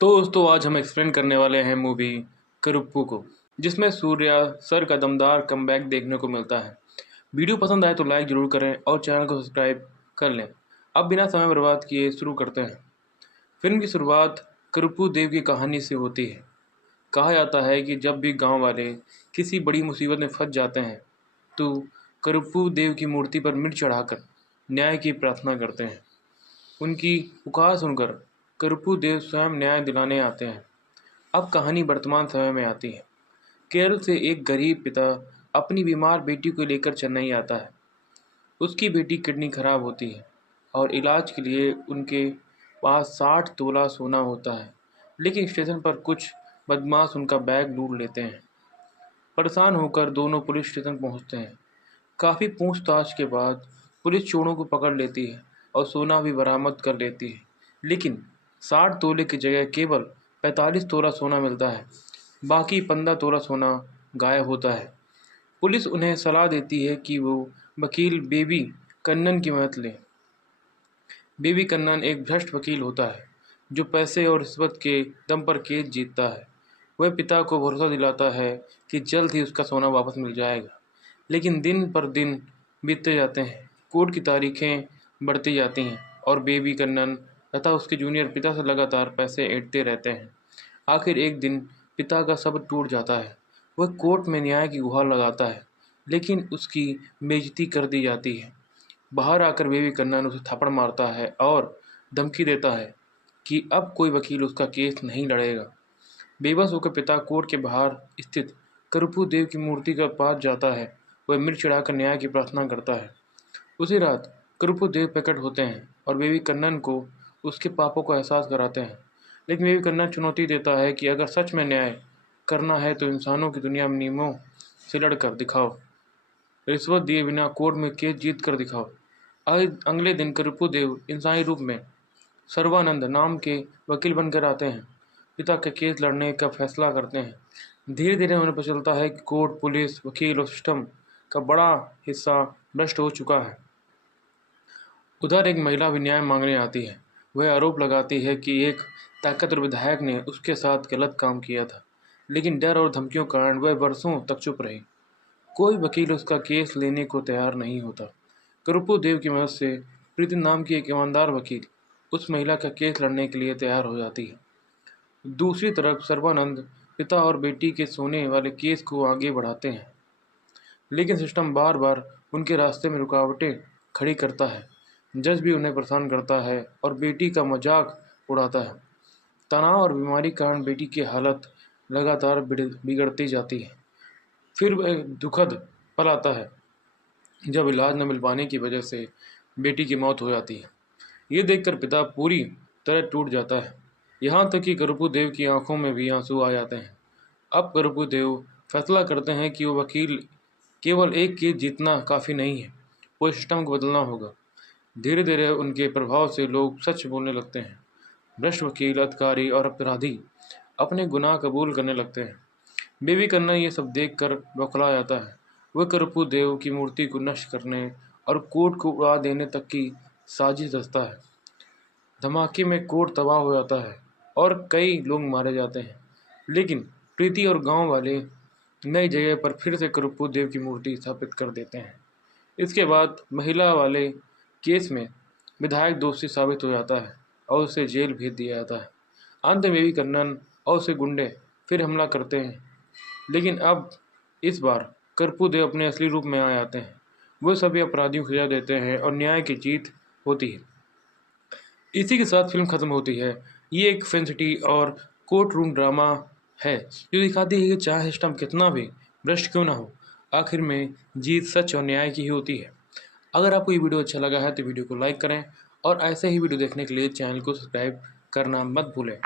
तो दोस्तों आज हम एक्सप्लेन करने वाले हैं मूवी करुप्पू को, जिसमें सूर्या सर का दमदार कमबैक देखने को मिलता है। वीडियो पसंद आए तो लाइक ज़रूर करें और चैनल को सब्सक्राइब कर लें। अब बिना समय बर्बाद किए शुरू करते हैं। फिल्म की शुरुआत करुप्पू देव की कहानी से होती है। कहा जाता है कि जब भी गांव वाले किसी बड़ी मुसीबत में फंस जाते हैं तो करुप्पू देव की मूर्ति पर मिर्च चढ़ाकर न्याय की प्रार्थना करते हैं। उनकी पुकार सुनकर करुप्पू देव स्वयं न्याय दिलाने आते हैं। अब कहानी वर्तमान समय में आती है। केरल से एक गरीब पिता अपनी बीमार बेटी को लेकर चेन्नई आता है। उसकी बेटी किडनी खराब होती है और इलाज के लिए उनके पास 60 तोला सोना होता है, लेकिन स्टेशन पर कुछ बदमाश उनका बैग लूट लेते हैं। परेशान होकर दोनों पुलिस स्टेशन पहुंचते हैं। काफ़ी पूछताछ के बाद पुलिस चोरों को पकड़ लेती है और सोना भी बरामद कर लेती है, लेकिन 60 तोले की जगह केवल 45 तोला सोना मिलता है। बाकी 15 तोला सोना गायब होता है। पुलिस उन्हें सलाह देती है कि वो वकील बेबी कन्नन की मदद लें। बेबी कन्नन एक भ्रष्ट वकील होता है जो पैसे और रिश्वत के दम पर केस जीतता है। वह पिता को भरोसा दिलाता है कि जल्द ही उसका सोना वापस मिल जाएगा, लेकिन दिन पर दिन बीतते जाते हैं। कोर्ट की तारीखें बढ़ती जाती हैं और बेबी कन्नन तथा उसके जूनियर पिता से लगातार पैसे ऐंठते रहते हैं। आखिर एक दिन पिता का सब्र टूट जाता है। वह कोर्ट में न्याय की गुहार लगाता है, लेकिन उसकी बेइज्जती कर दी जाती है। बाहर आकर बेबी कन्नन उसे थप्पड़ मारता है और धमकी देता है कि अब कोई वकील उसका केस नहीं लड़ेगा। बेबस होकर पिता कोर्ट के बाहर स्थित करुप्पू देव की मूर्ति के पास जाता है। वह मिर्च चढ़ाकर न्याय की प्रार्थना करता है। उसी रात करुप्पू देव प्रकट होते हैं और बेबी कन्नन को उसके पापों का एहसास कराते हैं। लेकिन बेबी कन्नन चुनौती देता है कि अगर सच में न्याय करना है तो इंसानों की दुनिया में नियमों से लड़कर दिखाओ, रिश्वत दिए बिना कोर्ट में केस जीत कर दिखाओ। अगले दिन करुप्पू देव इंसानी रूप में सर्वानंद नाम के वकील बनकर आते हैं। पिता के केस लड़ने का फैसला करते हैं। धीरे धीरे उन्हें पता चलता है कि कोर्ट, पुलिस, वकील और सिस्टम का बड़ा हिस्सा भ्रष्ट हो चुका है। उधर एक महिला भी न्याय मांगने आती है। वह आरोप लगाती है कि एक ताकतवर विधायक ने उसके साथ गलत काम किया था, लेकिन डर और धमकियों के कारण वह वर्षों तक चुप रही। कोई वकील उसका केस लेने को तैयार नहीं होता। करुप्पू देव की मदद से प्रीति नाम की एक ईमानदार वकील उस महिला का केस लड़ने के लिए तैयार हो जाती है। दूसरी तरफ सर्वानंद पिता और बेटी के सोने वाले केस को आगे बढ़ाते हैं, लेकिन सिस्टम बार बार उनके रास्ते में रुकावटें खड़ी करता है। जज भी उन्हें परेशान करता है और बेटी का मजाक उड़ाता है। तनाव और बीमारी के कारण बेटी की हालत लगातार बिगड़ती जाती है। फिर वह दुखद पल आता है जब इलाज न मिल पाने की वजह से बेटी की मौत हो जाती है। ये देखकर पिता पूरी तरह टूट जाता है, यहाँ तक कि करुप्पू देव की आंखों में भी आंसू आ जाते हैं। अब करुप्पू देव फैसला करते हैं कि वो वकील केवल एक केस जीतना काफ़ी नहीं है, वो सिस्टम को बदलना होगा। धीरे धीरे उनके प्रभाव से लोग सच बोलने लगते हैं। भ्रष्ट वकील, अधिकारी और अपराधी अपने गुनाह कबूल करने लगते हैं। बेबी कन्नन ये सब देखकर बौखला जाता है। वह करुप्पू देव की मूर्ति को नष्ट करने और कोर्ट को उड़ा देने तक की साजिश रचता है। धमाके में कोर्ट तबाह हो जाता है और कई लोग मारे जाते हैं, लेकिन प्रीति और गांव वाले नई जगह पर फिर से करुप्पू देव की मूर्ति स्थापित कर देते हैं। इसके बाद महिला वाले केस में विधायक दोषी साबित हो जाता है और उसे जेल भेज दिया जाता है। अंत में बेबी कन्नन और उसे गुंडे फिर हमला करते हैं, लेकिन अब इस बार करुप्पू देव अपने असली रूप में आ जाते हैं। वो सभी अपराधियों को सजा देते हैं और न्याय की जीत होती है। इसी के साथ फिल्म खत्म होती है। ये एक फैंसिटी और कोर्ट रूम ड्रामा है जो दिखाती है कि चाहे सिस्टम कितना भी भ्रष्ट क्यों ना हो, आखिर में जीत सच और न्याय की ही होती है। अगर आपको ये वीडियो अच्छा लगा है तो वीडियो को लाइक करें और ऐसे ही वीडियो देखने के लिए चैनल को सब्सक्राइब करना मत भूलें।